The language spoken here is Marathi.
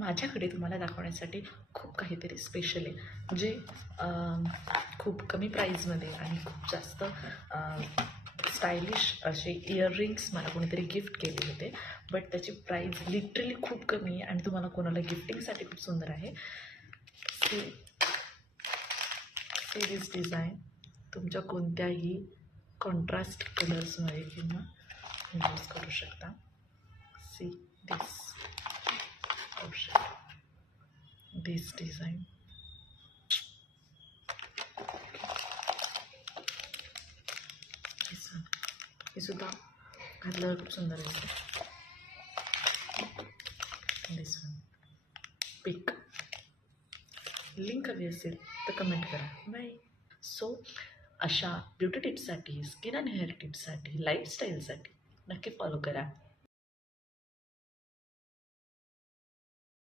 माझ्याकडे तुम्हाला दाखवण्यासाठी खूप काहीतरी स्पेशल आहे, जे खूप कमी प्राईजमध्ये आणि खूप जास्त स्टायलिश असे इयररिंग्स मला कोणीतरी गिफ्ट केले होते. बट त्याची प्राईज लिटरली खूप कमी आहे आणि तुम्हाला कोणाला गिफ्टिंगसाठी खूप सुंदर आहे. सी दिस डिझाईन तुमच्या कोणत्याही कॉन्ट्रास्ट कलर्समध्ये किंवा यूज करू शकता. सी दिस डिझाईन हे सुद्धा घातल्यावर खूप सुंदर आहे. दिस वन पिक. लिंक हवी असेल तर कमेंट करा. बाय. सो अशा ब्युटी टिप्ससाठी, स्किन अँड हेअर टिप्ससाठी, लाईफस्टाईलसाठी नक्की फॉलो करा.